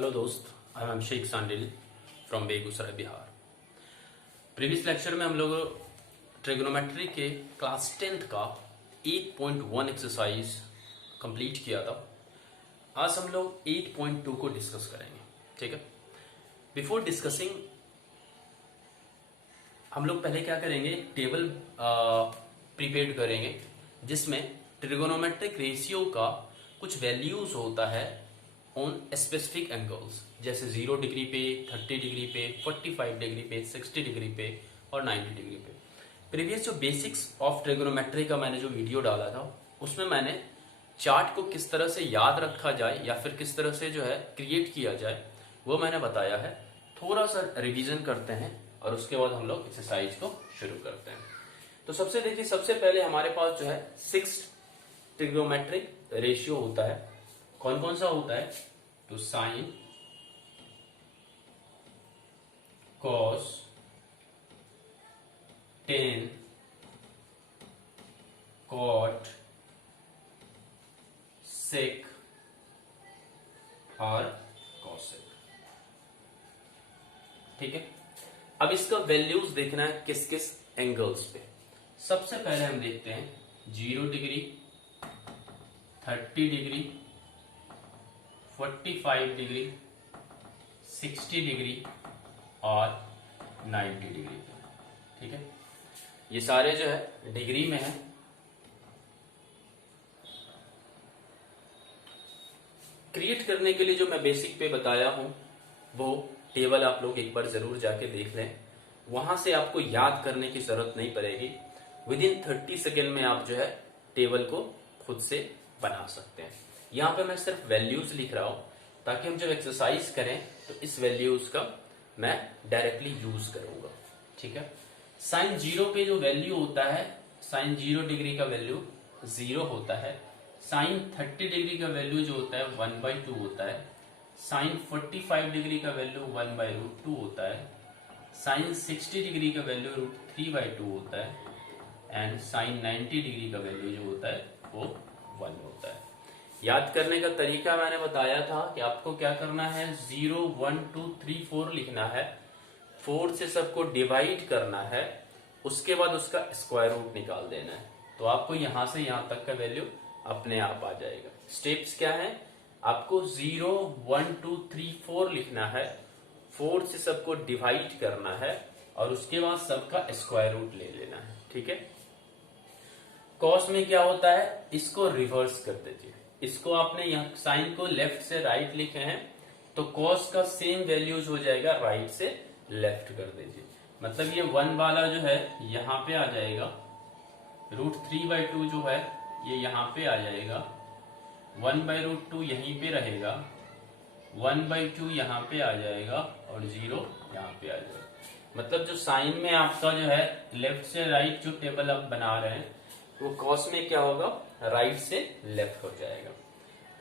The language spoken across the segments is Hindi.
हेलो दोस्त, I am Sheikh Sandil from Begusarai Bihar. Previous lecture में हम लोग ट्रिग्नोमेट्री के क्लास 10th का 8.1 एक्सरसाइज कंप्लीट किया था। आज हम लोग 8.2 को डिस्कस करेंगे। ठीक है, बिफोर डिस्कसिंग हम लोग पहले क्या करेंगे, टेबल प्रिपेयर करेंगे जिसमें ट्रिगोनोमेट्रिक रेशियो का कुछ वैल्यूज होता है ऑन स्पेसिफिक एंगल्स, जैसे 0 डिग्री पे, 30 डिग्री पे, 45 डिग्री पे, 60 डिग्री पे और 90 डिग्री पे। प्रीवियस जो बेसिक्स ऑफ ट्रिगोनोमेट्री का मैंने जो वीडियो डाला था उसमें मैंने चार्ट को किस तरह से याद रखा जाए या फिर किस तरह से जो है क्रिएट किया जाए वो मैंने बताया है। थोड़ा सा रिवीजन करते हैं और उसके बाद हम लोग एक्सरसाइज को शुरू करते हैं। तो सबसे पहले हमारे पास जो है 6 ट्रिग्नोमेट्रिक रेशियो होता है। कौन कौन सा होता है? तो साइन, कॉस, टेन, कॉट, सेक और कॉसेक। ठीक है, अब इसका वैल्यूज देखना है किस किस एंगल्स पे। सबसे पहले हम देखते हैं 0 डिग्री, 30 डिग्री, 45 डिग्री, 60 डिग्री और 90 डिग्री। ठीक है, ये सारे जो है डिग्री में है। क्रिएट करने के लिए जो मैं बेसिक पे बताया हूं वो टेबल आप लोग एक बार जरूर जाके देख लें। वहां से आपको याद करने की जरूरत नहीं पड़ेगी। विद इन 30 सेकेंड में आप जो है टेबल को खुद से बना सकते हैं। यहाँ पे मैं सिर्फ वैल्यूज लिख रहा हूं ताकि हम जब एक्सरसाइज करें तो इस वैल्यूज का मैं डायरेक्टली यूज करूंगा। ठीक है, साइन 0 पे जो वैल्यू होता है, साइन 0 डिग्री का वैल्यू 0 होता है। साइन 30 डिग्री का वैल्यू जो होता है 1/2 होता है। साइन 45 डिग्री का वैल्यू 1/√2 होता है। साइन 60 डिग्री का वैल्यू √3/2 होता है। एंड साइन 90 डिग्री का वैल्यू जो होता है वो 1 होता है। याद करने का तरीका मैंने बताया था कि आपको क्या करना है, 0, 1, 2, 3, 4 लिखना है, 4 से सबको डिवाइड करना है, उसके बाद उसका स्क्वायर रूट निकाल देना है। तो आपको यहां से यहां तक का वैल्यू अपने आप आ जाएगा। स्टेप्स क्या है, आपको 0, 1, 2, 3, 4 लिखना है, 4 से सबको डिवाइड करना है और उसके बाद सबका स्क्वायर रूट ले लेना है। ठीक है, कॉस में क्या होता है, इसको रिवर्स कर दीजिए। इसको आपने यहाँ साइन को लेफ्ट से राइट लिखे हैं तो कॉस का सेम वैल्यूज हो जाएगा, राइट से लेफ्ट कर दीजिए। मतलब ये 1 वाला जो है यहाँ पे आ जाएगा, √3/2 जो है ये यहाँ पे आ जाएगा, 1/√2 यहीं पे रहेगा, 1/2 यहाँ पे आ जाएगा और 0 यहाँ पे आ जाएगा। मतलब जो साइन में आपका जो है लेफ्ट से राइट जो टेबल आप बना रहे हैं वो कॉस में क्या होगा, राइट से लेफ्ट हो जाएगा।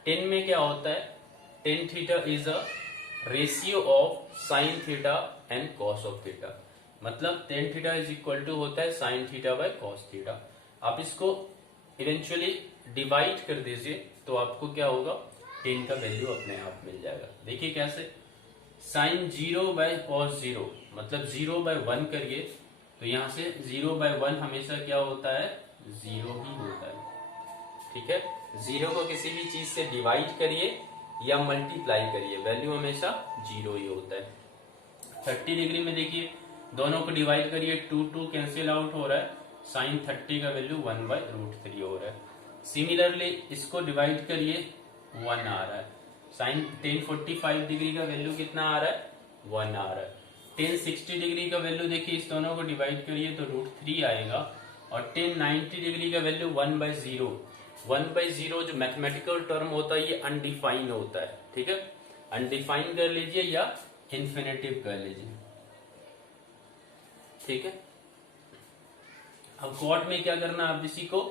टेन में क्या होता है, tan theta is a ratio of sine theta and cos of theta. मतलब tan theta is equal to होता है sine theta by cos theta. आप इसको इवेंचुअली डिवाइड कर दीजिए तो आपको क्या होगा, टेन का वैल्यू अपने आप मिल जाएगा। देखिए कैसे, साइन 0 बाय कॉस 0 मतलब 0/1 करिए तो यहां से 0/1 हमेशा क्या होता है, 0 ही होता है। ठीक है, 0 को किसी भी चीज से डिवाइड करिए या मल्टीप्लाई करिए, वैल्यू हमेशा 0 ही होता है। 30 डिग्री में देखिए दोनों को डिवाइड करिए, 2 कैंसिल आउट हो रहा है, साइन 30 का वैल्यू 1/√3 हो रहा है। सिमिलरली इसको डिवाइड करिए, 1 आ रहा है। साइन 1045 डिग्री का वैल्यू कितना आ रहा है, 1 आ रहा है। 1060 डिग्री का वैल्यू देखिए, इस दोनों को डिवाइड करिए तो √3 आएगा। और 1090 डिग्री का वैल्यू 1/0। 1/0 जो मैथमेटिकल टर्म होता है ये अनडिफाइंड होता है। ठीक है, अनडिफाइंड कर लीजिए या इन्फिनेटिव कर लीजिए। ठीक है, अब कॉट में क्या करना है, आप इसी को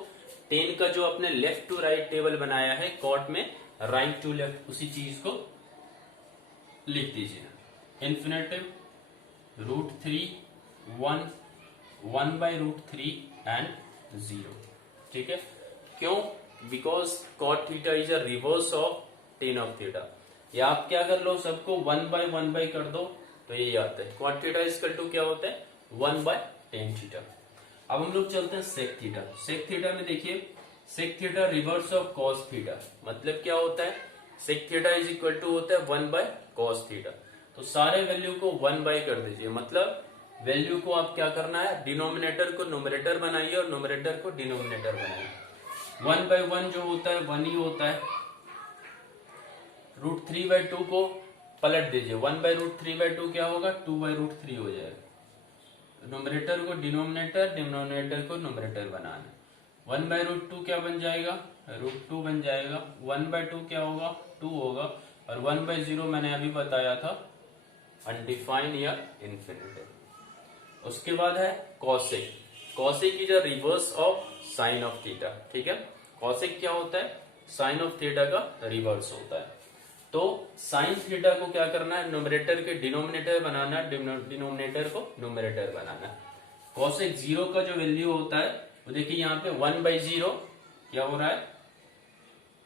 10 का जो अपने लेफ्ट टू राइट टेबल बनाया है, कॉट में राइट टू लेफ्ट उसी चीज को लिख दीजिए। Infinitive √3, 1, 1/√3 and 0। ठीक है, क्यों, because cot theta is a reverse of tan of theta. या आप क्या कर लो, सबको 1/1 कर दो तो यही आता है। cot थीटा इक्वल टू क्या होता है 1/tan थीटा। अब हम लोग चलते हैं sec थीटा। sec थीटा में देखिए, sec theta reverse of cos theta, मतलब क्या होता है sec theta is equal to होता है 1/cos थीटा। तो सारे वैल्यू को 1 कर दीजिए, मतलब वैल्यू को आप क्या करना है, डिनोमिनेटर को न्यूमरेटर बनाइए और न्यूमरेटर को डिनोमिनेटर बनाइए। 1/1 जो होता है 1 ही होता है। √3/2 को पलट दीजिए, 1/√3/2 क्या होगा 2/√3 हो जाएगा। न्यूमरेटर को डिनोमिनेटर, डिनोमिनेटर को न्यूमरेटर बनाना। 1/√2 क्या बन जाएगा, √2 बन जाएगा। 1/2 क्या होगा 2 होगा, और 1/0 मैंने अभी बताया था अनडिफाइंड या इन्फिनिट। उसके बाद है cosec. Cosec is a reverse of sine of theta, ठीक है। कॉसेक क्या होता है, साइन ऑफ थीटा का रिवर्स होता है। तो साइन थीटा को क्या करना है, न्यूमरेटर के डिनोमिनेटर बनाना, डिनोमिनेटर को न्यूमरेटर बनाना। कॉसेक 0 का जो वैल्यू होता है वो देखिए यहाँ पे 1/0 क्या हो रहा है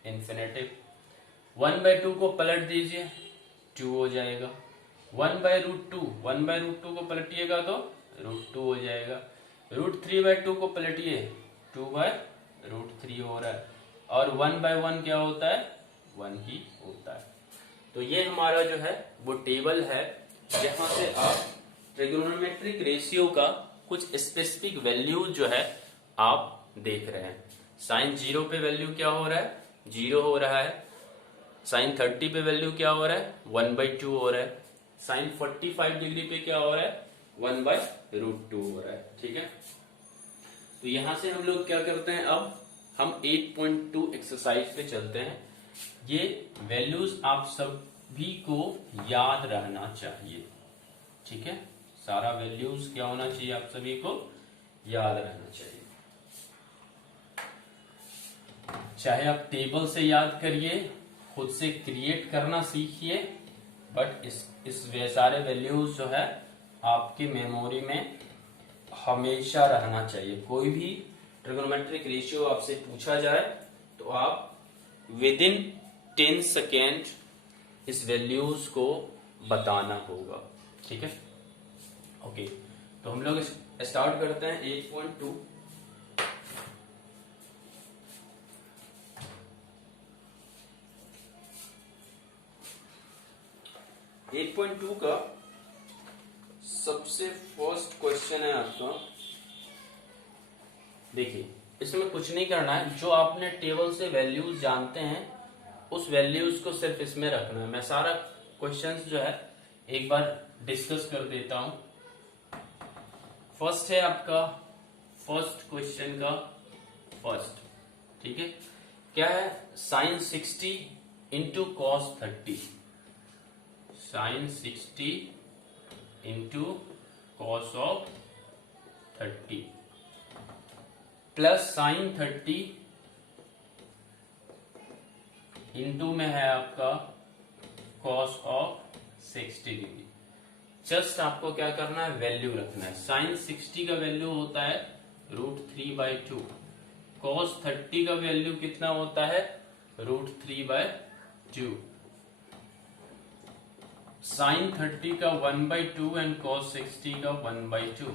इन्फिनेटिव। 1/2 को पलट दीजिए 2 हो जाएगा। 1/√2 को पलटिएगा तो √2 हो जाएगा। √3/2 को पलटिए 2/√3 हो रहा है, और 1/1 क्या होता है 1 ही होता है। तो ये हमारा जो है वो टेबल है जहां से आप ट्रिग्नोमेट्रिक रेशियो का कुछ स्पेसिफिक वैल्यू जो है आप देख रहे हैं। साइन 0 पे वैल्यू क्या हो रहा है 0 हो रहा है। साइन 30 पे वैल्यू क्या हो रहा है 1/2 हो रहा है। साइन 45 डिग्री पे क्या हो रहा है 1/√2 हो रहा है, ठीक है। तो यहां से हम लोग क्या करते हैं, अब हम 8.2 एक्सरसाइज पे चलते हैं। ये वैल्यूज आप सभी को याद रहना चाहिए, ठीक है। सारा वैल्यूज क्या होना चाहिए, आप सभी को याद रहना चाहिए। चाहे आप टेबल से याद करिए, खुद से क्रिएट करना सीखिए, बट इस सारे वैल्यूज जो है आपकी मेमोरी में हमेशा रहना चाहिए। कोई भी ट्रिग्नोमेट्रिक रेशियो आपसे पूछा जाए तो आप विद इन 10 सेकेंड इस वैल्यूज को बताना होगा, ठीक है। ओके, तो हम लोग स्टार्ट करते हैं 8.2। का सबसे फर्स्ट क्वेश्चन है आपका, देखिए इसमें कुछ नहीं करना है, जो आपने टेबल से वैल्यूज जानते हैं उस वैल्यूज को सिर्फ इसमें रखना है। मैं सारा क्वेश्चंस जो है एक बार डिस्कस कर देता हूं। फर्स्ट है आपका, फर्स्ट क्वेश्चन का फर्स्ट, ठीक है। क्या है, sine 60 into cos 30। Sine 60 into cos of 30 plus sine 30 into में है आपका कॉस ऑफ 60 डिग्री। जस्ट आपको क्या करना है, वैल्यू रखना है। साइन 60 का वैल्यू होता है √3/2। कॉस 30 का वैल्यू कितना होता है √3/2। साइन 30 का 1/2 एंड कॉस 60 का 1/2।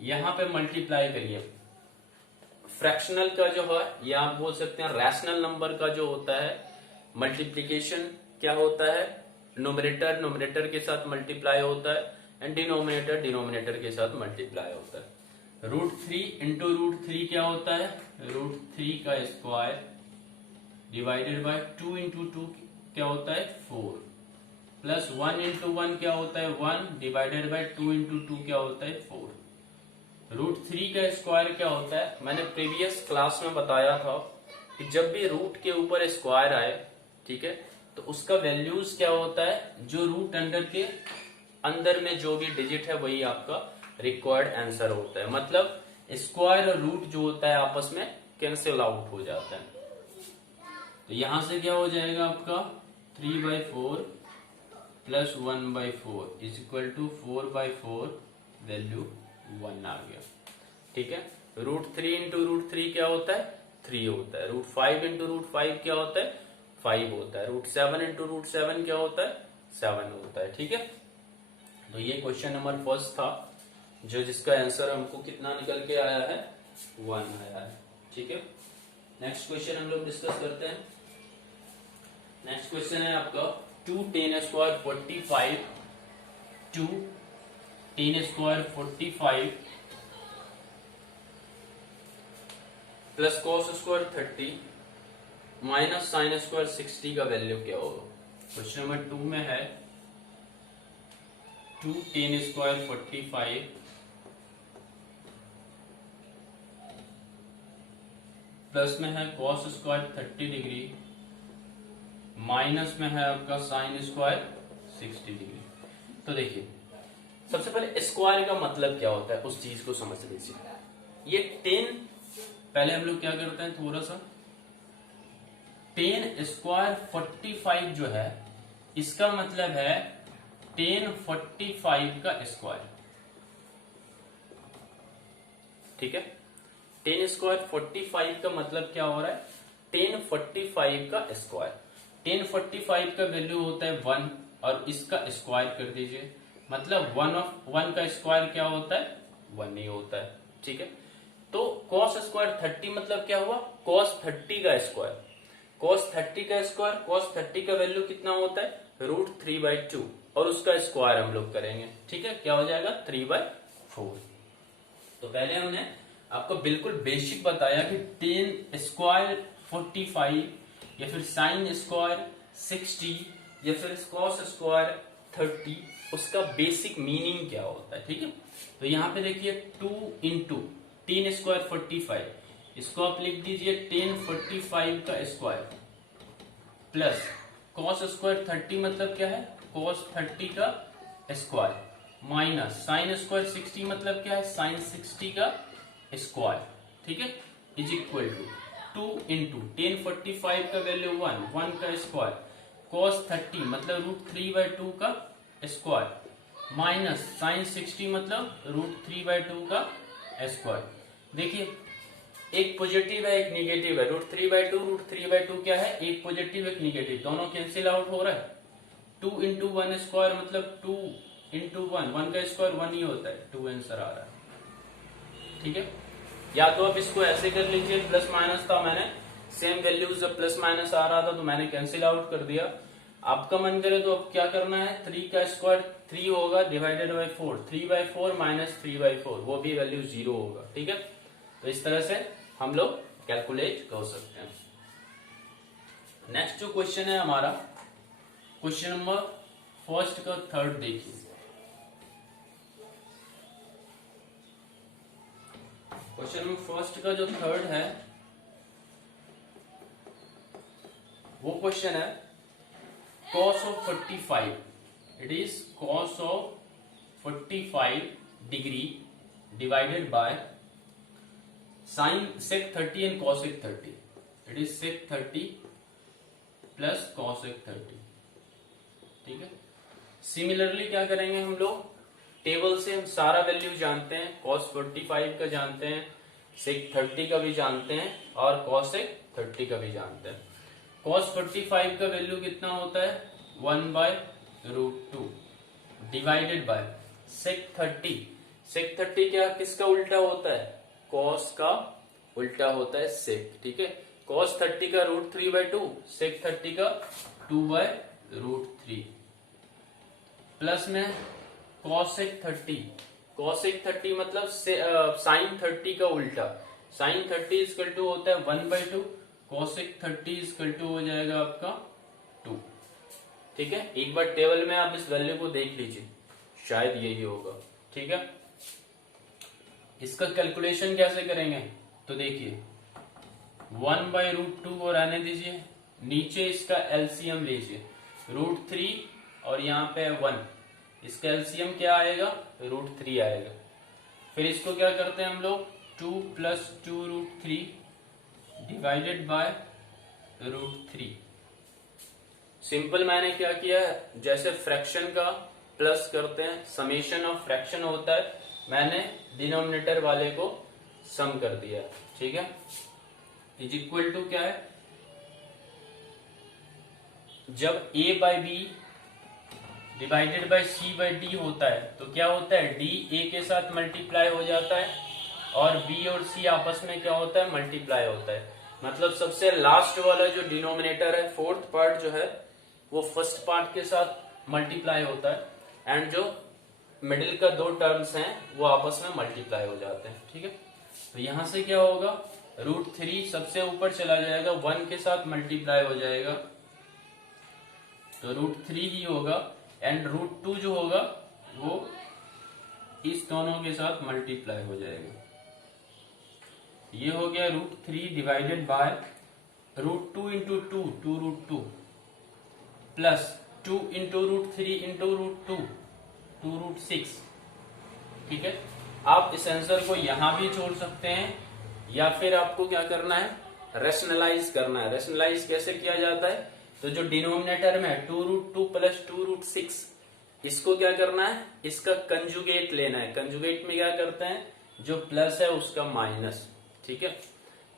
यहां पे मल्टीप्लाई करिए। फ्रैक्शनल का जो है, या आप बोल सकते हैं रैशनल नंबर का जो होता है मल्टीप्लीकेशन क्या होता है, न्यूमरेटर न्यूमरेटर के साथ मल्टीप्लाई होता है एंड डिनोमिनेटर डिनोमिनेटर के साथ मल्टीप्लाई होता है। √3 इंटू √3 क्या होता है, √3 का स्क्वायर डिवाइडेड बाय 2 इंटू 2 क्या होता है 4, प्लस 1 इंटू 1 क्या होता है 1 डिवाइडेड बाय 2 इंटू 2 क्या होता है 4। √3 का स्क्वायर क्या होता है, मैंने प्रीवियस क्लास में बताया था कि जब भी रूट के ऊपर स्क्वायर आए, ठीक है, तो उसका वैल्यूज क्या होता है, जो रूट अंडर के अंदर में जो भी डिजिट है वही आपका रिक्वायर्ड आंसर होता है। मतलब स्क्वायर और रूट जो होता है आपस में कैंसिल आउट हो जाता है। तो यहां से क्या हो जाएगा आपका 3/4 plus 1/4 is equal to 4/4, value 1 आ गया, ठीक है। √3 इंटू √3 क्या होता है 3 होता है। √5 इंटू √5 क्या होता है 5 होता है। √7 इंटू √7 क्या होता है? 7 होता है। ठीक है, तो ये क्वेश्चन नंबर फर्स्ट था, जो जिसका आंसर हमको कितना निकल के आया है? 1 आया है। ठीक है, नेक्स्ट क्वेश्चन हम लोग डिस्कस करते हैं। नेक्स्ट क्वेश्चन है आपका 2 tan square 45 2 tan square 45 plus cos square 30 minus sine square 60 का वैल्यू क्या होगा? क्वेश्चन नंबर 2 में है 2 tan स्क्वायर 45 प्लस में है कॉस स्क्वायर 30 डिग्री माइनस में है आपका साइन स्क्वायर 60 डिग्री। तो देखिए, सबसे पहले स्क्वायर का मतलब क्या होता है उस चीज को समझ लीजिए। ये 10, पहले हम लोग क्या करते हैं, थोड़ा सा tan स्क्वायर 45 जो है, इसका मतलब है tan 45 का स्क्वायर। ठीक है, tan स्क्वायर 45 का मतलब क्या हो रहा है? tan 45 का स्क्वायर। tan 45 का वैल्यू होता है 1 और इसका स्क्वायर कर दीजिए, मतलब 1 का स्क्वायर क्या होता है? 1 ही होता है। ठीक है, तो cos स्क्वायर 30 मतलब क्या हुआ? cos 30 का स्क्वायर। cos 30 का स्क्वायर, cos 30 का वैल्यू कितना होता है? √3/2 और उसका स्क्वायर हम लोग करेंगे। ठीक है, क्या हो जाएगा? 3/4। तो पहले हमने आपको बिल्कुल बेसिक बताया कि tan स्क्वायर 45 या फिर साइन स्क्वायर 60 या फिर cos स्क्वायर 30, उसका बेसिक मीनिंग क्या होता है। ठीक है, तो यहाँ पे देखिए 2 इंटू tan स्क्वायर 45, इसको आप लिख दीजिए tan 45 का स्क्वायर प्लस cos स्क्वायर 30 मतलब क्या है? cos 30 का स्क्वायर माइनस साइन स्क्वायर 60 मतलब क्या है? साइन 60 का स्क्वायर। ठीक है, is equal to 2 into tan 45 का वैल्यू 1 का स्क्वायर cos 30 मतलब √3/2 का स्क्वायर माइनस साइन 60 मतलब √3/2 का स्क्वायर। देखिए, एक पॉजिटिव है एक निगेटिव है। √3/2 क्या है? एक पॉजिटिव एक निगेटिव, दोनों कैंसिल आउट हो रहा है। 2 इंटू 1 स्क्वायर मतलब 2 इंटू 1 का स्क्वायर 1 ही होता है। 2 आंसर आ रहा है। ठीक है, या तो आप इसको ऐसे कर लीजिए, प्लस माइनस था, मैंने सेम वैल्यूज जब प्लस माइनस आ रहा था तो मैंने कैंसिल आउट कर दिया। आपका मन करे तो अब क्या करना है? 3 का स्क्वायर 3 होगा डिवाइडेड बाई 4, 3/4 माइनस 3/4, वो भी वैल्यू 0 होगा। ठीक है, तो इस तरह से हम लोग कैलकुलेट कर सकते हैं। नेक्स्ट जो क्वेश्चन है हमारा, क्वेश्चन नंबर फर्स्ट का थर्ड देखिए। क्वेश्चन नंबर फर्स्ट का जो थर्ड है वो क्वेश्चन है cos of 45, it is cos of 45 degree divided by sine sec 30 and cosec 30, it is sec 30 plus cosec 30। ठीक है, सिमिलरली क्या करेंगे हम लोग? टेबल से हम सारा वैल्यू जानते हैं, cos 45 का जानते हैं, sec 30 का भी जानते हैं और cosec 30 का भी जानते हैं। cos 45 का वैल्यू कितना होता है? 1/√2 डिवाइडेड बाय sec 30। sec 30 क्या किसका उल्टा होता है? cos का उल्टा होता है sec। ठीक है, cos 30 का √3/2, sec 30 का 2/√3 प्लस में cosec 30। cosec 30 मतलब साइन 30 का उल्टा, साइन 30 इक्वल टू होता है 1/2, cosec 30 इक्वल टू हो जाएगा आपका 2। ठीक है, एक बार टेबल में आप इस वैल्यू को देख लीजिए, शायद यही होगा। ठीक है, इसका कैलकुलेशन कैसे करेंगे? तो देखिए 1/√2 को रहने दीजिए, नीचे इसका एलसीएम लीजिए, √3 और यहाँ पे 1, इसका एलसीएम क्या आएगा? √3 आएगा। फिर इसको क्या करते हैं हम लोग? 2 + 2√3 डिवाइडेड बाय √3। सिंपल मैंने क्या किया है, जैसे फ्रैक्शन का प्लस करते हैं, समेशन ऑफ फ्रैक्शन होता है, मैंने डिनोमिनेटर वाले को सम कर दिया। ठीक है, इज इक्वल टू क्या है? जब a by B divided by C by D होता है तो क्या होता है, डी ए के साथ मल्टीप्लाई हो जाता है और बी और सी आपस में क्या होता है, मल्टीप्लाई होता है। मतलब सबसे लास्ट वाला जो डिनोमिनेटर है, फोर्थ पार्ट जो है, वो फर्स्ट पार्ट के साथ मल्टीप्लाई होता है एंड जो मिडिल का दो टर्म्स हैं वो आपस में मल्टीप्लाई हो जाते हैं। ठीक है, तो यहां से क्या होगा, √3 सबसे ऊपर चला जाएगा, 1 के साथ मल्टीप्लाई हो जाएगा तो √3 ही होगा एंड √2 जो होगा वो इस दोनों के साथ मल्टीप्लाई हो जाएगा। ये हो गया √3 divided by √2 into 2, 2√2 plus 2 into √3 into √2, 2√6। ठीक है, आप इस आंसर को यहां भी छोड़ सकते हैं या फिर आपको क्या करना है, रेशनलाइज करना है। रेशनलाइज कैसे किया जाता है, तो जो डिनोमिनेटर में 2√2 प्लस 2√6 इसको क्या करना है, इसका कंजुगेट लेना है। कंजुगेट में क्या करते हैं, जो प्लस है उसका माइनस। ठीक है,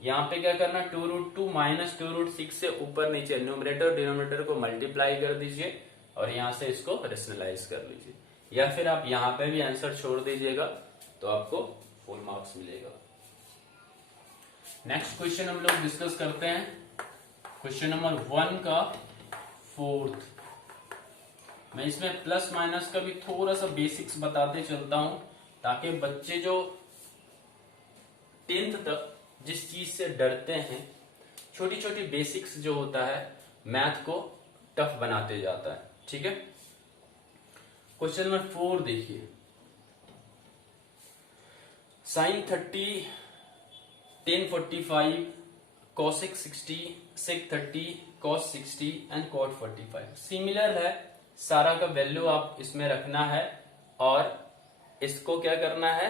यहाँ पे क्या करना, 2√2 माइनस 2√6 से ऊपर नीचे न्यूमरेटर डिनोमिनेटर को मल्टीप्लाई कर दीजिए और यहाँ से इसको रेशनलाइज कर लीजिए, या फिर आप यहाँ पे भी आंसर छोड़ दीजिएगा तो आपको फुल मार्क्स मिलेगा। नेक्स्ट क्वेश्चन हम लोग डिस्कस करते हैं, क्वेश्चन नंबर 1 का फोर्थ। मैं इसमें प्लस माइनस का भी थोड़ा सा बेसिक्स बताते चलता हूं ताकि बच्चे जो 10th तक जिस चीज से डरते हैं, छोटी छोटी बेसिक्स जो होता है मैथ को टफ बनाते जाता है। ठीक है, क्वेश्चन नंबर 4 देखिए, sin 30, tan 45, cosec 60, sec 30, cos 60 and cot 45 similar है। सारा का वैल्यू आप इसमें रखना है और इसको क्या करना है,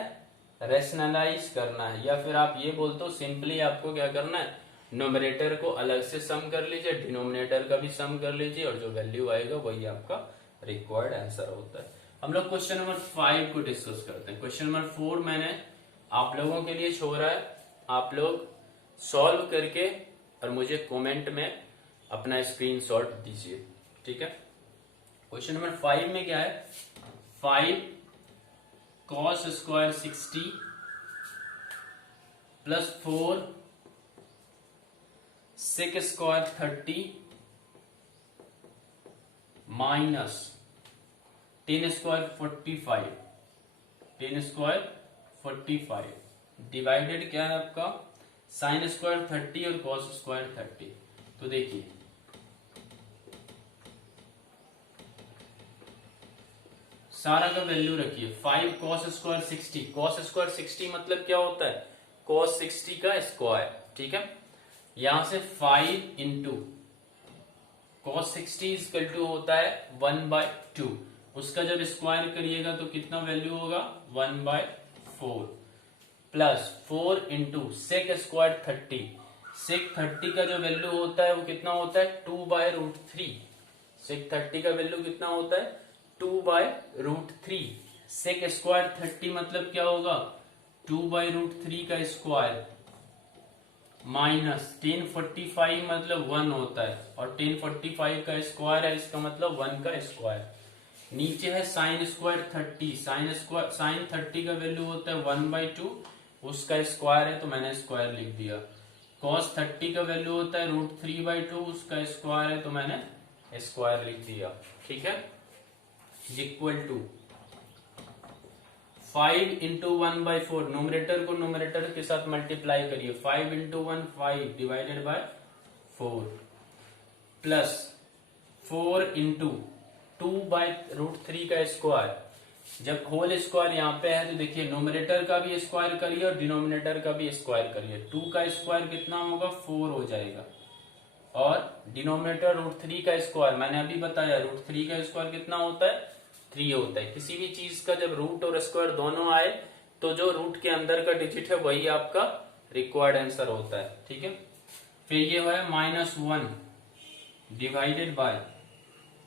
रेशनलाइज करना है, या फिर आप ये बोलते हो सिंपली आपको क्या करना है, न्यूमरेटर को अलग से सम कर लीजिए, डिनोमिनेटर का भी सम कर लीजिए और जो वैल्यू आएगा वही आपका रिक्वायर्ड आंसर होता है। हम लोग क्वेश्चन नंबर 5 को डिस्कस करते हैं। क्वेश्चन नंबर 4 मैंने आप लोगों के लिए छोड़ा है, आप लोग सॉल्व करके और मुझे कमेंट में अपना स्क्रीनशॉट दीजिए। ठीक है, क्वेश्चन नंबर 5 में क्या है, 5 cos square 60 plus 4 sec square 30 minus tan square 45, tan square 45 divided क्या है आपका sin स्क्वायर 30 और cos स्क्वायर 30। तो देखिए सारा का वैल्यू रखिए, 5 cos स्क्वायर 60, cos स्क्वायर 60 मतलब क्या होता है, cos 60 का स्क्वायर। ठीक है, यहां से 5 इंटू cos 60 इक्वल टू होता है 1/2, उसका जब स्क्वायर करिएगा तो कितना वैल्यू होगा 1/4 प्लस 4 इंटू सेक स्क्वायर 30, सेक 30 का जो वैल्यू होता है वो कितना होता है 2/√3, सेक 30 का वैल्यू कितना होता है 2/√3, सेक स्क्वायर 30 मतलब क्या होगा 2/√3 का स्क्वायर माइनस 1045 मतलब 1 होता है और 1045 का स्क्वायर है, इसका मतलब 1 का स्क्वायर। नीचे है साइन स्क्वायर 30, साइन 30 का वैल्यू होता है 1/2, उसका स्क्वायर है तो मैंने स्क्वायर लिख दिया। कॉस 30 का वैल्यू होता है √3/2, उसका स्क्वायर है तो मैंने स्क्वायर लिख दिया। ठीक है, इक्वल टू 5 इंटू 1/4, न्यूमरेटर को न्यूमरेटर के साथ मल्टीप्लाई करिए, 5 into 1 5 divided by 4 plus 4 into 2/√3 का स्क्वायर। जब होल स्क्वायर यहाँ पे है तो देखिए न्यूमरेटर का भी स्क्वायर करिए और डिनोमिनेटर का भी स्क्वायर करिए, 2 का स्क्वायर कितना होगा 4 हो जाएगा और डिनोमिनेटर √3 का स्क्वायर मैंने अभी बताया, √3 का स्क्वायर कितना होता है 3 होता है। किसी भी चीज का जब रूट और स्क्वायर दोनों आए तो जो रूट के अंदर का डिजिट है वही आपका रिक्वायर्ड आंसर होता है। ठीक है, फिर ये है -1 डिवाइडेड बाय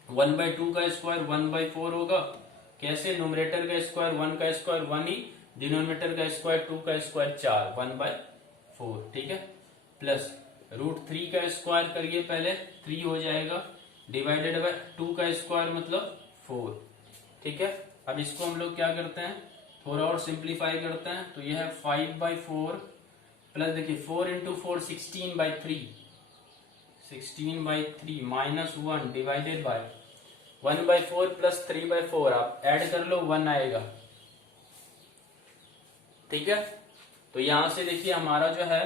1/2 का स्क्वायर 1/4 होगा। कैसे, न्यूमरेटर का स्क्वायर 1 का स्क्वायर 1 ही, डिनोमिनेटर का स्क्वायर 2 का स्क्वायर 4, 1/4। ठीक है, प्लस √3 का स्क्वायर करिए पहले 3 हो जाएगा, डिवाइडेड बाय 2 का स्क्वायर मतलब 4। ठीक है, अब इसको हम लोग क्या करते हैं, थोड़ा और सिंप्लीफाई करते हैं, तो यह है 5/4 प्लस, देखिए 4 into 4 16/3, 16/3 minus 1 divided by 1/4 plus 3/4, आप ऐड कर लो 1 आएगा। ठीक है, तो यहां से देखिए हमारा जो है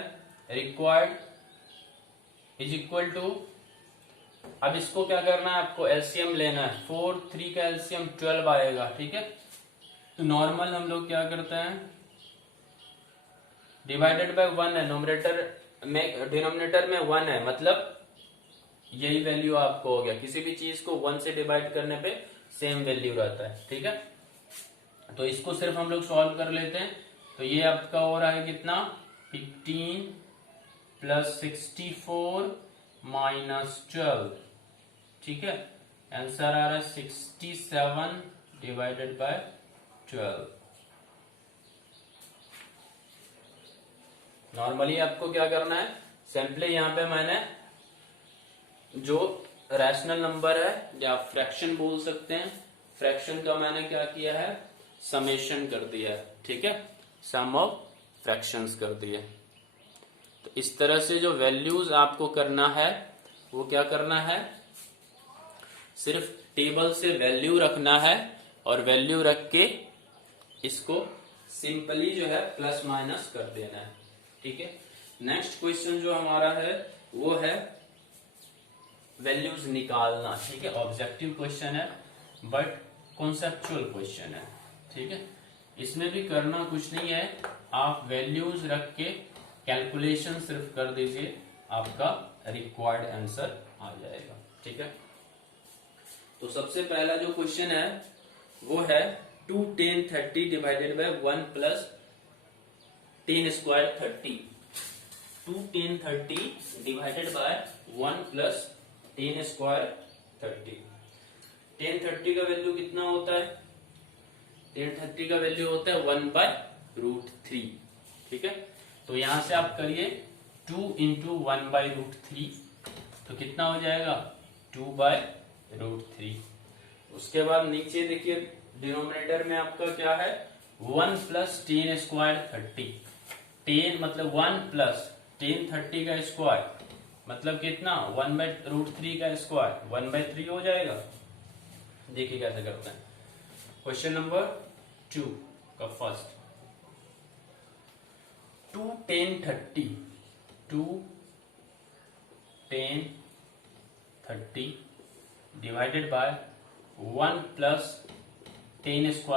रिक्वायर्ड इज इक्वल टू, अब इसको क्या करना है, आपको एलसीएम लेना है, 4 3 का एलसीएम 12 आएगा। ठीक है, तो नॉर्मल हम लोग क्या करते हैं, डिवाइडेड बाय 1 है, नोमिनेटर में डिनोमिनेटर में 1 है, मतलब यही वैल्यू आपको हो गया, किसी भी चीज को 1 से डिवाइड करने पे सेम वैल्यू रहता है। ठीक है, तो इसको सिर्फ हम लोग सॉल्व कर लेते हैं, तो ये आपका हो रहा है कितना, 15 प्लस 64 माइनस 12। ठीक है, आंसर आ रहा है 67 डिवाइडेड बाय 12। नॉर्मली आपको क्या करना है, सिंपली यहाँ पे मैंने जो रैशनल नंबर है या फ्रैक्शन बोल सकते हैं, फ्रैक्शन का मैंने क्या किया है, समेशन कर दिया है। ठीक है, सम ऑफ फ्रैक्शंस कर दिए। तो इस तरह से जो वैल्यूज आपको करना है वो क्या करना है, सिर्फ टेबल से वैल्यू रखना है और वैल्यू रख के इसको सिंपली जो है प्लस माइनस कर देना है। ठीक है, नेक्स्ट क्वेश्चन जो हमारा है वो है वैल्यूज निकालना। ठीक है, ऑब्जेक्टिव क्वेश्चन है बट कॉन्सेप्चुअल क्वेश्चन है। ठीक है, इसमें भी करना कुछ नहीं है, आप वैल्यूज रख के कैलकुलेशन सिर्फ कर दीजिए, आपका रिक्वायर्ड आंसर आ जाएगा। ठीक है, तो सबसे पहला जो क्वेश्चन है वो है 2 10 30 divided by 1 plus 10 square 30। 2 10 30 divided by 1 plus 10 square 30। 10 30 का वैल्यू कितना होता है, 10 30 का वैल्यू होता है 1/√3। ठीक है, तो यहां से आप करिए 2 इंटू 1/√3, तो कितना हो जाएगा 2/√3। उसके बाद नीचे देखिए डिनोमिनेटर में आपका क्या है, 1 प्लस 10 स्क्वायर 30। 10 मतलब 1 प्लस 10 30 का स्क्वायर मतलब कितना, 1/√3 का स्क्वायर 1/3 हो जाएगा। देखिए कैसे करते हैं, क्वेश्चन नंबर 2 का first, 2 10 30 2 10 30 divided by 1 plus 10 square